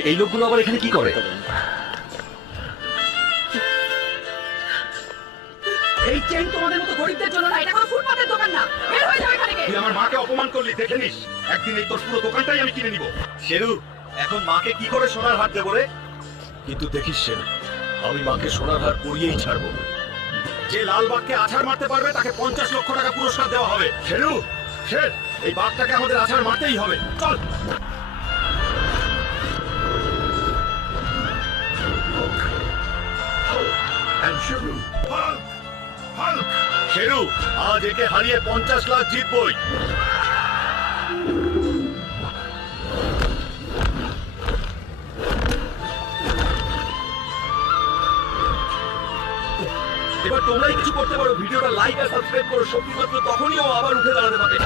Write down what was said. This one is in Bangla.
এই লোকগুলো আবার এখানে কি করে? এই চেন তোমাদের মতো গরিবদের জন্য না, এটা কোনো ফুটপাতের দোকান না। বের হয়ে যাও এখান থেকে। তুই আমার মাকে অপমান করলি, দেখে নিস একদিন এই তোর পুরো দোকানটাই আমি কিনে নিব। শেরু, এখন মাকে কি করে সোনার হার দেবো রে? কিন্তু দেখিস শেরু, আমি মাকে সোনার হার পরিয়েই ছাড়বো। যে লালবাগকে আছাড় মারতে পারবে তাকে 50 লক্ষ টাকা পুরস্কার দেওয়া হবে। শেরু, শের, এই বাঘটাকে আমাদের আছাড় মারতেই হবে। চল। শেরু, আজ একে হারিয়ে 50 লাখ জিতবই। এবার তোমরাই কিছু করতে পারো, ভিডিওটা লাইক আর সাবস্ক্রাইব করো। শক্তিমাত্র তখনই ও আবার উঠে দাঁড়াতে পারে।